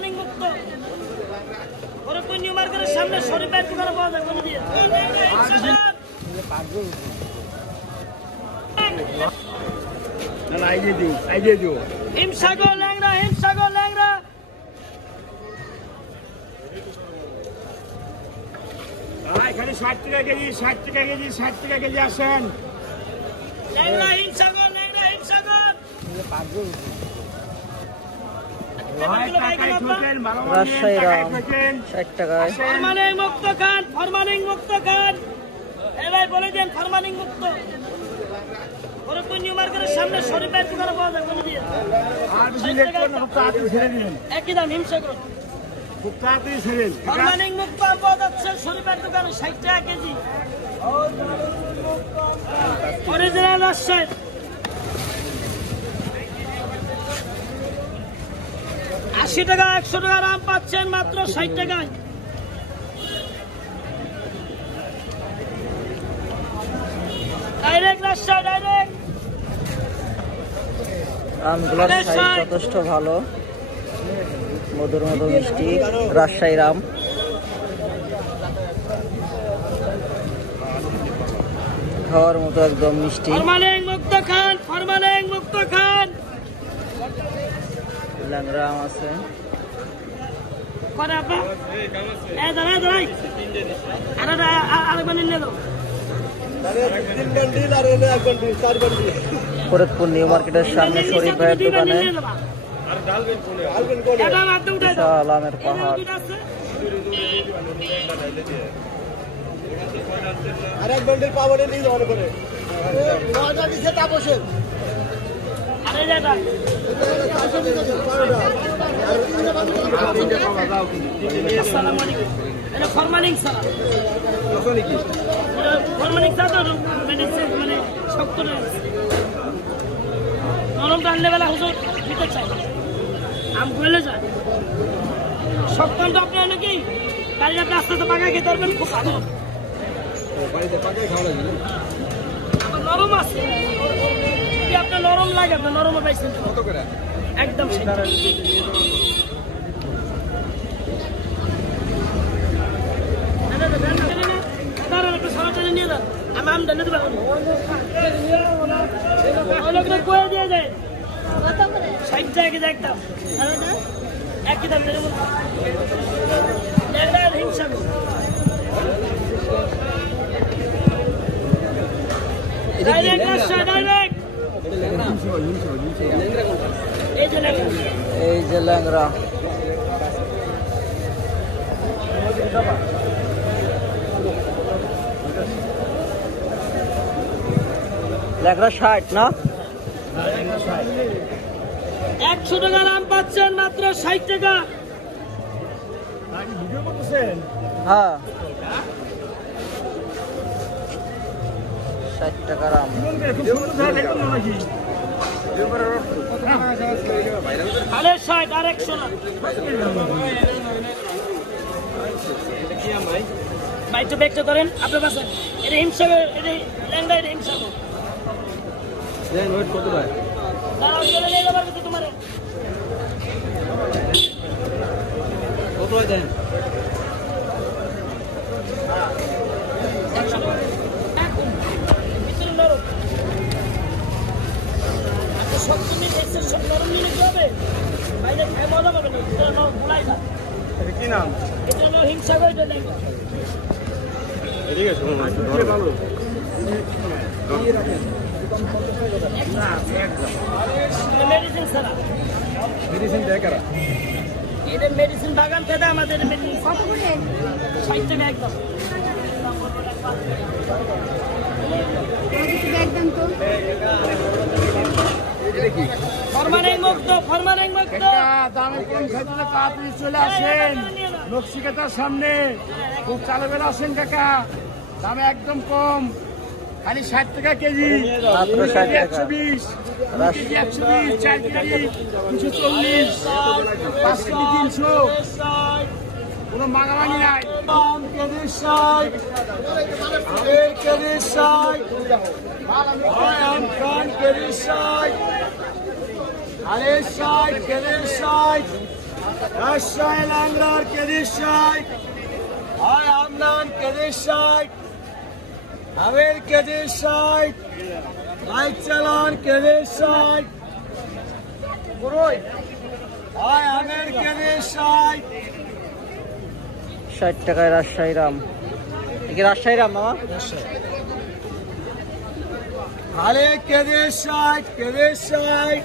Formalin মুক্ত Faridpur new মার্কেটের সামনে শরীফের দোকানে পাওয়া যায় কোন দিয়ে না আইডিয়া দিও হিমসাগর ল্যাংড়া এখানে 60 টাকা কেজি 60 টাকা কেজি আসেন ল্যাংড়া হিমসাগর রাজশাহী রাম 60 টাকায় ফরমালিন মুক্ত খান এবার বলে দেন ফরমালিন মুক্ত ফরিদপুর নিউ মার্কেটের সামনে শরীফের দোকানে পাওয়া যায় কোন দিয়ে আর বেশি লেট করুন খুব তাড়াতাড়ি ছেড়ে দিন একই দাম হিমসাগর খুব তাড়াতাড়ি ছেড়ে দিন ফরমালিন মুক্ত পাওয়া যাচ্ছে শরীফের দোকানে 60 টাকা কেজি অরিজিনাল রাজশাহী 80 টাকা 100 টাকা আম পাচ্ছেন মাত্র 60 টাকায় ডাইরেক্ট রাজশাহী ডাইরেক্ট আমগুলোর সাইজ যথেষ্ট ভালো মধুর মতো মিষ্টি রাজশাহী রাম খাওয়ার মতো একদম মিষ্টি ফরমালিন মুক্ত খান ল্যাংড়া আম আছে করে আপা দাঁড়াই আরেকবার নিয়ে দাও ফরিদপুর নিউ মার্কেটের সামনে শরীফ ভাইয়ের দোকানে বিশাল আমের পাহাড় আরেক বন্ডেল পাওয়ারে নিয়ে যাওয়ার পরে নয়টা দিছে তাপসের ফরমালিন মানে শক্ত নরম টানলে বেলা হুজুর দিতে চাই আম গলে যায় শক্ত আপনার নাকি গাড়িটা আস্তে আস্তে পাকা খেতে পারবেন খুব ভালো আমার নরম আছে আপনার নরম লাগে আপনার নরম পাইছেন একদম সরাসরি নিয়ে যান আমি আম জানি দেবো কয়ে দিয়ে যায় 60 টাকা কেজি একদম একই দাম হিংসাগর ডাইরেক্ট এই যে ল্যাংড়া ল্যাংড়া 60 না 100 টাকা আম পাচ্ছেন মাত্র 60 টাকা হ্যাঁ 60 টাকার আম আরে 60 আর 100 না ভাই তো ব্যাগটা করেন আপনার পাশে এটা হিমসাগর এটা ল্যাংড়া এটা হিমসাগর কত ভাই দাঁড়াও চলে নিয়ে যাবার কিন্তু তোমার কত ভাই দেন সব নরম নিলে কি হবে বাইরে খাই মজা পাবে না এটা ভুলাই না কি নাম এটা হলো হিমসাগর এটা ল্যাংড়া ঠিক আছে ভালো মেডিসিন ছাড়া মেডিসিন দেয় কারা এটা মেডিসিন বাগান থেকে আমাদের মেডিসিন 60 টাকা একদম ফরমালিন মুক্ত দামে কম খাইতে তাড়াতাড়ি চলে আসেন নকশিকাতার সামনে খুব চালাবেলা আসেন কাকা দামে একদম কম খালি 60 টাকা কেজি মাত্র 60 টাকা 120 কেজি 120 4 কেজি 240 5 কেজি 300 কোনো মাগামানি নাই আম কেজি 60 কেজি 60 আম কান কেজি 60 আরে 60 কেজি 60 রাজশাহী লাংড়ার কেজি 60, হয় আমনান কেজি 60, আমের কেজি 60, বাইক চালান কেজি 60, হয় আমের কেজি 60, 60 টাকায় রাজশাহী রাম। কি রাজশাহী রাম মামা? আলে কেজি 60, কেজি 60।